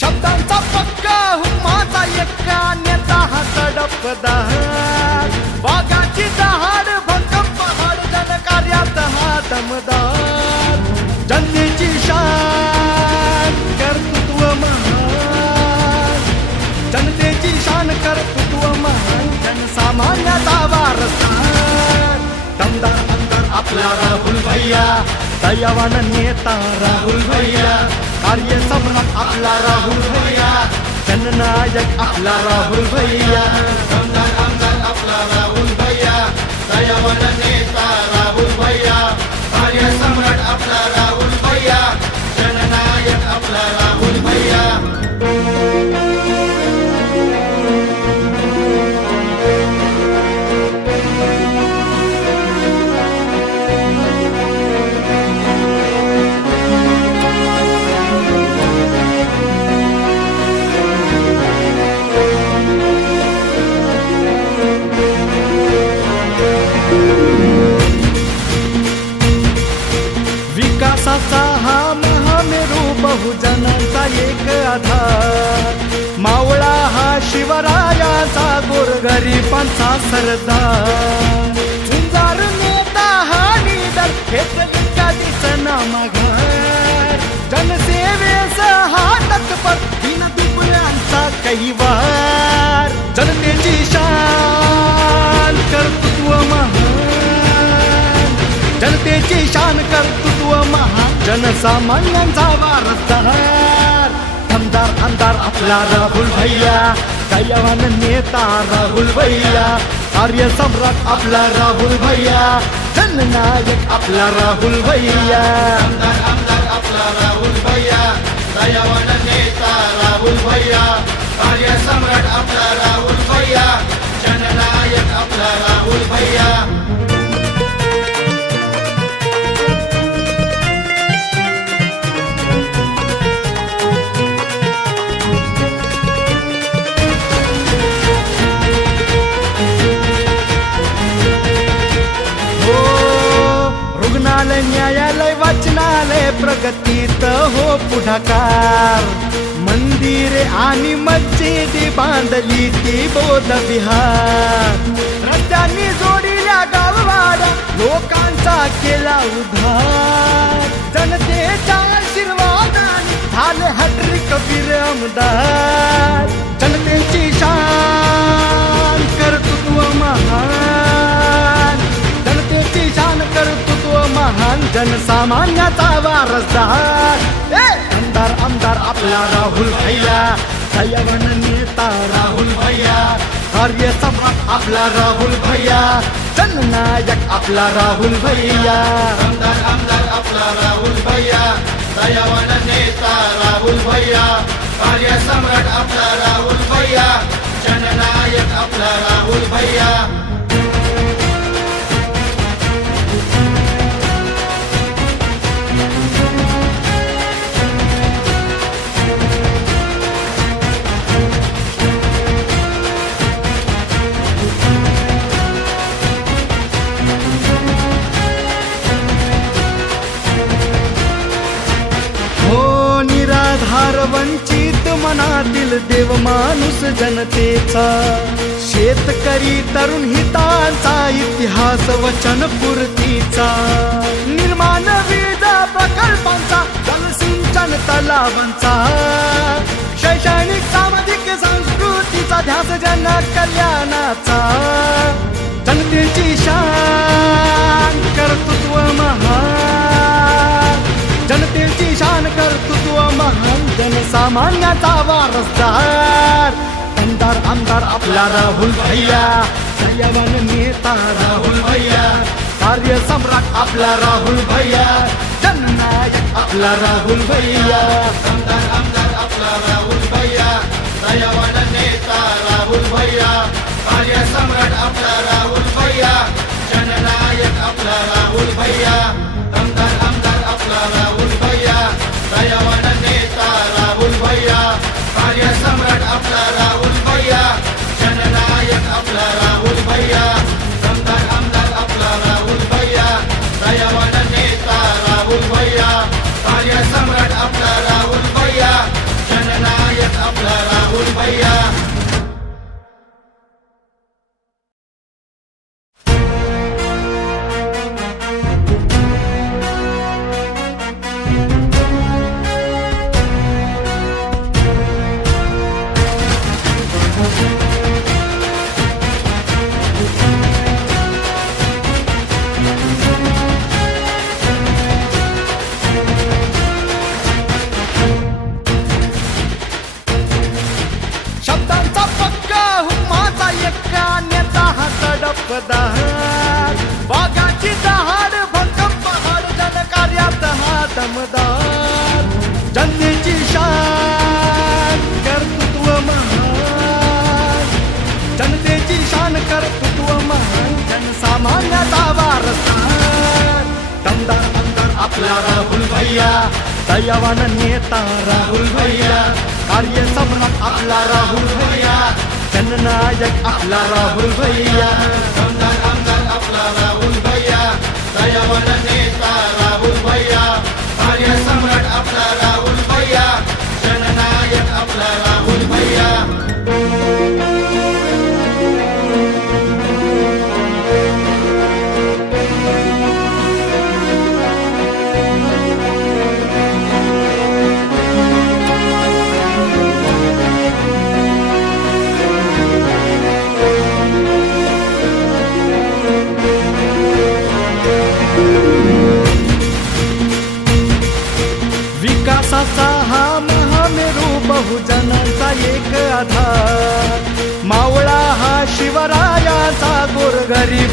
शब्दांचा पक्का हुमाचा एक्का नेता हा तडफदार वाघाची दहाड भक्कम पहाड जनकार्यात हा दमदार जनतेची शान कर्तृत्व महान. जनतेची शान कर्तृत्व महान जनसामान्याचा वारसार दमदार आमदार आपला राहुल भैया दयावान नेता राहुल भैया. कार्य सम्राट आपला राहुल भैया जननायक आपला राहुल भैया आमदार आमदार आपला राहुल भैया दयावान नेता एक मावळा हा शिवरायाचा गोरगरिबांचा सरदार. झुंजार नेता हा निडर घेतली दिसना नामघर जनसेवेस हा तत्पर दिन दुबळ्यांचा कैवार. जनतेची शान कर्तृत्व महान. जनतेची शान कर्तृत्व महा जनसामान्यांचा वारसदार आमदार आमदार आपला राहुल भैया. दयावान नेता राहुल भैया. आर्य सम्राट आपला राहुल भैया. जननायक आपला राहुल भैया. वाचनालय प्रगतीत हो पुढाकार. मंदिरे आणि मस्जिदी बांधली ती बोध विहार. रस्त्यांनी जोडील्या गाववाडा लोकांचा केला उद्धार. जनतेच्या आशीर्वादाने झाले हटरी कबीर आमदार. जनते जनसामान्याचा वारसदार! आमदार आमदार आपला राहुल भैया. दयावान नेता राहुल भैया. कार्य सम्राट आपला राहुल भैया. जननायक आपला राहुल भैया. आमदार आमदार आपला राहुल भैया. दयावान नेता राहुल भैया. कार्य सम्राट आपला राहुल भैया. जननायक आपला राहुल भैया. मनातील देव माणूस जनतेचा शेतकरी तरुण हितांचा इतिहास वचन पूर्तीचा. निर्माण वीज प्रकल्पांचा जलसिंचन तलावांचा. शैक्षणिक सामाजिक संस्कृतीचा ध्यास जन कल्याणाचा जनसामान्याचा वारसदार. आमदार आमदार आपला राहुल भैया. दयावान नेता राहुल भैया. कार्य सम्राट आपला राहुल भैया. जननायक आपला राहुल भैया. आमदार आमदार आपला राहुल भैया. दयावान नेता राहुल भैया. कार्य सम्राट आपला राहुल भैया. जननायक आपला राहुल भैया. राहुल भैया कार्य दयावान नेता राहुल भैया कार्य सम्राट आपला राहुल भैया जननायक आपला राहुल भैया विकासाचा हा महामेरू बहुजनांचा एक आधार. मावळा हा शिवरायाचा गोरगरीब